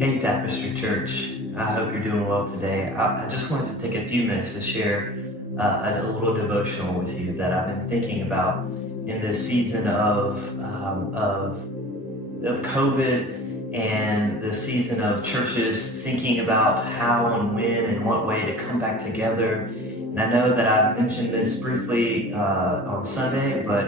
Hey, Tapestry Church. I hope you're doing well today. I just wanted to take a few minutes to share a little devotional with you that I've been thinking about in this season of COVID and the season of churches thinking about how and when and what way to come back together. And I know that I mentioned this briefly on Sunday, but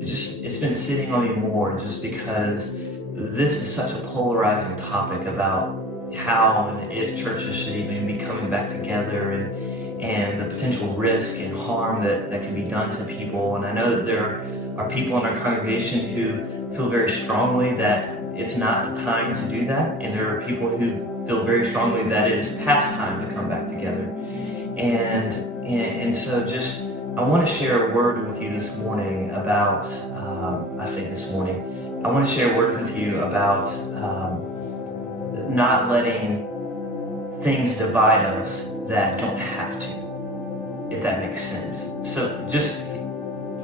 it's been sitting on me more just because this is such a polarizing topic about how and if churches should even be coming back together and the potential risk and harm that can be done to people. And I know that there are people in our congregation who feel very strongly that it's not the time to do that. And there are people who feel very strongly that it is past time to come back together. And so just, I want to share a word with you this morning about, I want to share a word with you about not letting things divide us that don't have to, if that makes sense. So just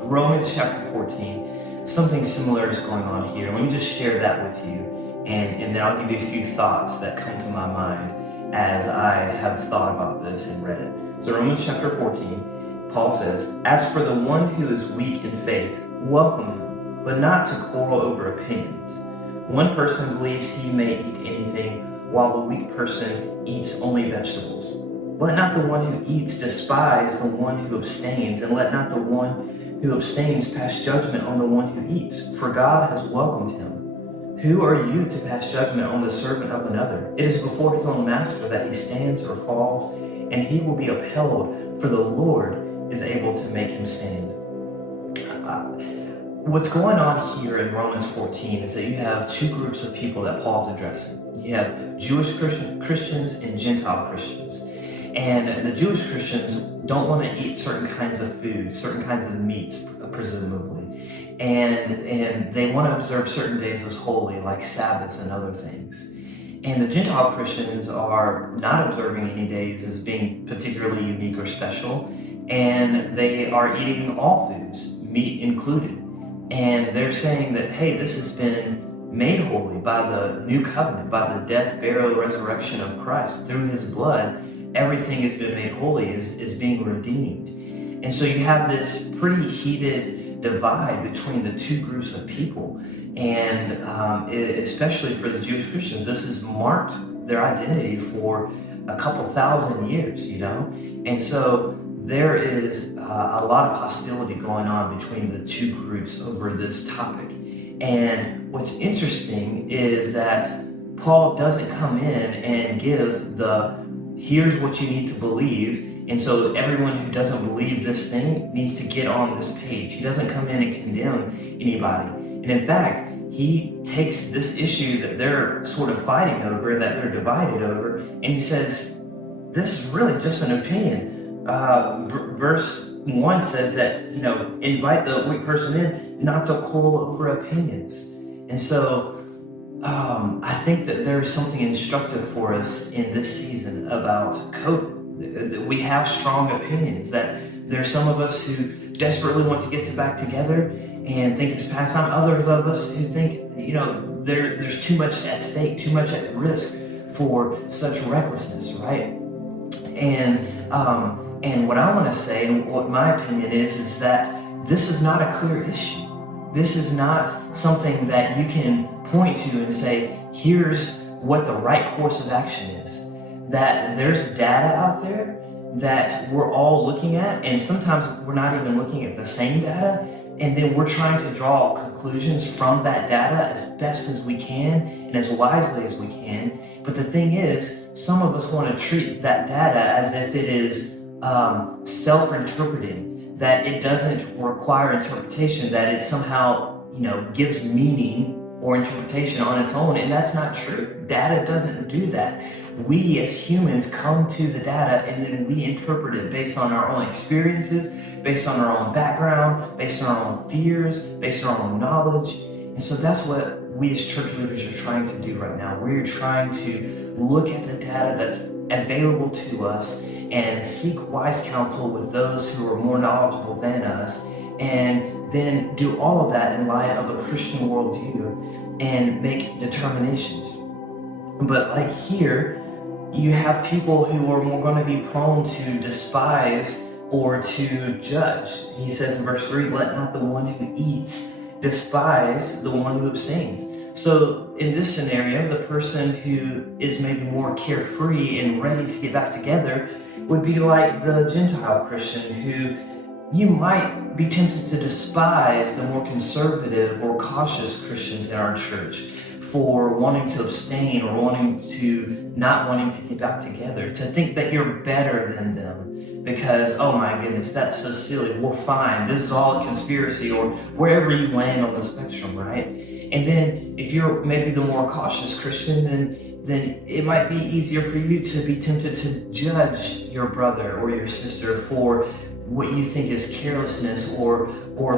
Romans chapter 14, something similar is going on here. Let me just share that with you, and then I'll give you a few thoughts that come to my mind as I have thought about this and read it. So Romans chapter 14, Paul says, "As for the one who is weak in faith, welcome him, but not to quarrel over opinions. One person believes he may eat anything, while the weak person eats only vegetables. Let not the one who eats despise the one who abstains, and let not the one who abstains pass judgment on the one who eats, for God has welcomed him. Who are you to pass judgment on the servant of another? It is before his own master that he stands or falls, and he will be upheld, for the Lord is able to make him stand." What's going on here in Romans 14 is that you have two groups of people that Paul's addressing. You have Jewish Christians and Gentile Christians. And the Jewish Christians don't want to eat certain kinds of food, certain kinds of meats, presumably. And they want to observe certain days as holy, like Sabbath and other things. And the Gentile Christians are not observing any days as being particularly unique or special. And they are eating all foods, meat included. And they're saying that, hey, this has been made holy by the new covenant, by the death, burial, resurrection of Christ. Through his blood, everything has been made holy, is being redeemed. And so you have this pretty heated divide between the two groups of people. And especially for the Jewish Christians, this has marked their identity for a couple thousand years, And so there is a lot of hostility going on between the two groups over this topic. And what's interesting is that Paul doesn't come in and give here's what you need to believe, and so everyone who doesn't believe this thing needs to get on this page. He doesn't come in and condemn anybody. And in fact, he takes this issue that they're sort of fighting over, that they're divided over, and he says, this is really just an opinion. Verse 1 says that, invite the weak person in, not to quarrel over opinions. And so I think that there's something instructive for us in this season about COVID. We have strong opinions, that there's some of us who desperately want to get back together and think it's past time. Others of us who think, there's too much at stake, too much at risk for such recklessness, right? And what I want to say, and what my opinion is that this is not a clear issue. This is not something that you can point to and say, here's what the right course of action is. That there's data out there that we're all looking at, and sometimes we're not even looking at the same data, and then we're trying to draw conclusions from that data as best as we can and as wisely as we can. But the thing is, some of us want to treat that data as if it is self-interpreting, that it doesn't require interpretation, that it somehow, gives meaning or interpretation on its own, and that's not true. Data doesn't do that. We as humans come to the data and then we interpret it based on our own experiences, based on our own background, based on our own fears, based on our own knowledge. And so that's what we as church leaders are trying to do right now. We're trying to look at the data that's available to us and seek wise counsel with those who are more knowledgeable than us, and then do all of that in light of a Christian worldview and make determinations. But like here, you have people who are more going to be prone to despise or to judge. He says in verse 3, let not the one who eats despise the one who abstains. So in this scenario, the person who is maybe more carefree and ready to get back together would be like the Gentile Christian who you might be tempted to despise the more conservative or cautious Christians in our church for wanting to abstain or not wanting to get back together, to think that you're better than them because, oh my goodness, that's so silly, we're fine, this is all a conspiracy, or wherever you land on the spectrum, right? And then if you're maybe the more cautious Christian, then it might be easier for you to be tempted to judge your brother or your sister for what you think is carelessness or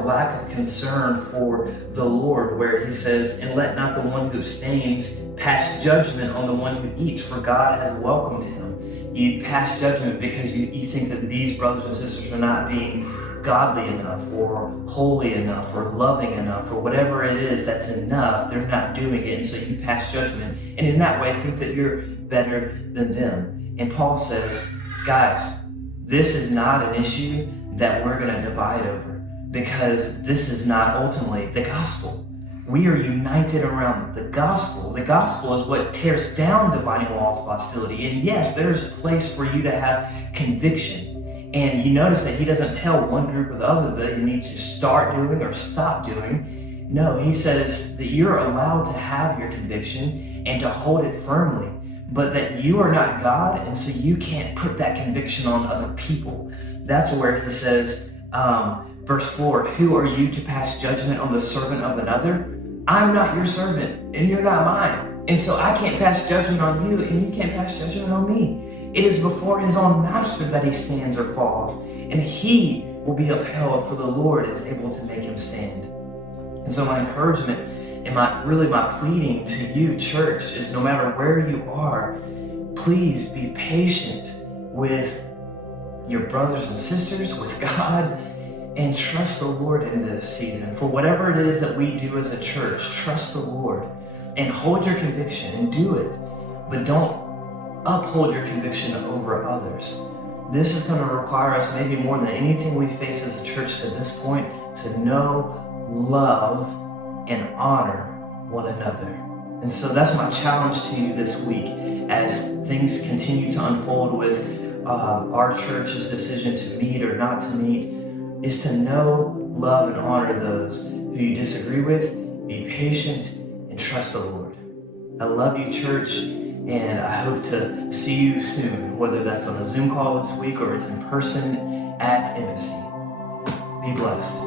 lack of concern for the Lord, where he says, and let not the one who abstains pass judgment on the one who eats, for God has welcomed him. You pass judgment because you think that these brothers and sisters are not being godly enough or holy enough or loving enough or whatever it is that's enough. They're not doing it, and so you pass judgment, and in that way think that you're better than them. And Paul says, guys, this is not an issue that we're going to divide over, because this is not ultimately the gospel. We are united around the gospel. The gospel is what tears down dividing walls of hostility. And yes, there's a place for you to have conviction. And you notice that he doesn't tell one group or the other that you need to start doing or stop doing. No, he says that you're allowed to have your conviction and to hold it firmly, but that you are not God, and so you can't put that conviction on other people. That's where he says, verse 4, who are you to pass judgment on the servant of another? I'm not your servant, and you're not mine. And so I can't pass judgment on you, and you can't pass judgment on me. It is before his own master that he stands or falls, and he will be upheld, for the Lord is able to make him stand. And so my encouragement and my pleading to you, church, is no matter where you are, please be patient with your brothers and sisters, with God, and trust the Lord in this season. For whatever it is that we do as a church, trust the Lord and hold your conviction and do it, but don't uphold your conviction over others. This is going to require us, maybe more than anything we face as a church to this point, to know, love, and honor one another. And so that's my challenge to you this week as things continue to unfold with our church's decision to meet or not to meet, is to know, love, and honor those who you disagree with, be patient, and trust the Lord. I love you, church, and I hope to see you soon, whether that's on a Zoom call this week or it's in person at Embassy. Be blessed.